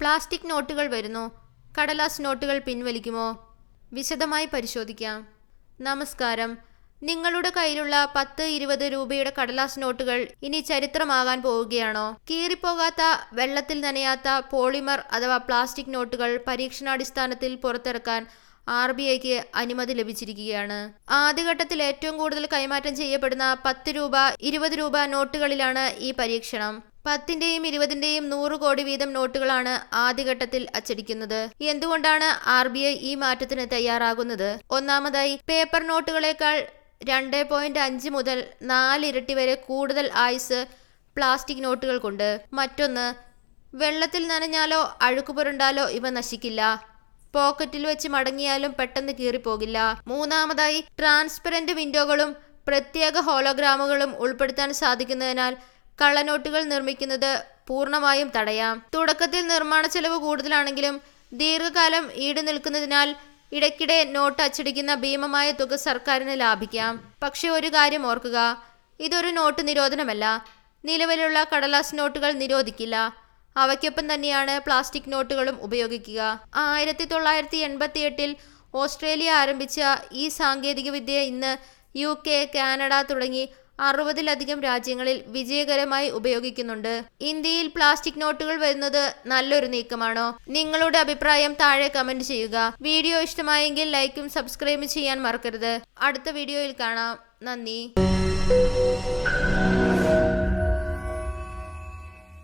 Plastic നോട്ടുകൾ വരുന്നു. കടലാസ് നോട്ടുകൾ പിൻവലിക്കുമോ? വിശദമായി പരിശോധിക്കാം. നമസ്കാരം. നിങ്ങളുടെ കയ്യിലുള്ള 10-20 രൂപയുടെ കടലാസ് നോട്ടുകൾ ഇനി ചരിത്രമാകാൻ പോവുകയാണോ? കീറിപ്പോകാത്ത, വെള്ളത്തിൽ നനയാത്ത പോളിമർ അഥവാ പ്ലാസ്റ്റിക് നോട്ടുകൾ പരീക്ഷണാടിസ്ഥാനത്തിൽ പുറത്തിറക്കാൻ RBIക്ക് അനുമതി ലഭിച്ചിരിക്കുകയാണ്. ആദ്യഘട്ടത്തിൽ ഏറ്റവും കൂടുതൽ കൈമാറ്റം ചെയ്യപ്പെടുന്ന 10 രൂപ, 20 രൂപ നോട്ടുകളിലാണ് ഈ പരീക്ഷണം. 10ന്റെയും 20ന്റെയും 100 കോടി വീതം നോട്ടുകളാണ് ആദ്യഘട്ടത്തിൽ അച്ചടിക്കുന്നത്. എന്തുകൊണ്ടാണ് RBI ഈ മാറ്റത്തിന് തയ്യാറാകുന്നത്? ഒന്നാമതായി, പേപ്പർ നോട്ടുകളേക്കാൾ 2.5 മുതൽ 4 ഇരട്ടി വരെ കൂടുതൽ ആയുസ് പ്ലാസ്റ്റിക് നോട്ടുകൾക്കുണ്ട്. മറ്റൊന്ന്, വെള്ളത്തിൽ നനഞ്ഞാലോ അഴുക്ക് പുരണ്ടാലോ ഇവ നശിക്കില്ല. പോക്കറ്റിൽ വെച്ച് മടങ്ങിയാലും പെട്ടെന്ന് കീറിപ്പോകില്ല. മൂന്നാമതായി, ട്രാൻസ്പെറന്റ് വിൻഡോകളും പ്രത്യേക ഹോളോഗ്രാമുകളും ഉൾപ്പെടുത്താൻ സാധിക്കുന്നതിനാൽ കള്ളനോട്ടുകൾ നിർമ്മിക്കുന്നത് പൂർണ്ണമായും തടയാം. തുടക്കത്തിൽ നിർമ്മാണ ചെലവ് കൂടുതലാണെങ്കിലും ദീർഘകാലം ഈട് നിൽക്കുന്നതിനാൽ ഇടയ്ക്കിടെ നോട്ട് അച്ചടിക്കുന്ന ഭീമമായ തുക സർക്കാരിന് ലാഭിക്കാം. പക്ഷെ ഒരു കാര്യം ഓർക്കുക, ഇതൊരു നോട്ട് നിരോധനമല്ല. നിലവിലുള്ള കടലാസ് നോട്ടുകൾ നിരോധിക്കില്ല. അവയ്ക്കൊപ്പം തന്നെയാണ് പ്ലാസ്റ്റിക് നോട്ടുകളും ഉപയോഗിക്കുക. 1988 ഓസ്ട്രേലിയ ആരംഭിച്ച ഈ സാങ്കേതികവിദ്യ ഇന്ന് UK, കാനഡ തുടങ്ങി 60-ലധികം രാജ്യങ്ങളിൽ വിജയകരമായി ഉപയോഗിക്കുന്നുണ്ട്. ഇന്ത്യയിൽ പ്ലാസ്റ്റിക് നോട്ടുകൾ വരുന്നത് നല്ലൊരു നീക്കമാണോ? നിങ്ങളുടെ അഭിപ്രായം താഴെ കമന്റ് ചെയ്യുക. വീഡിയോ ഇഷ്ടമായെങ്കിൽ ലൈക്കും സബ്സ്ക്രൈബും ചെയ്യാൻ മറക്കരുത്. അടുത്ത വീഡിയോയിൽ കാണാം. നന്ദി.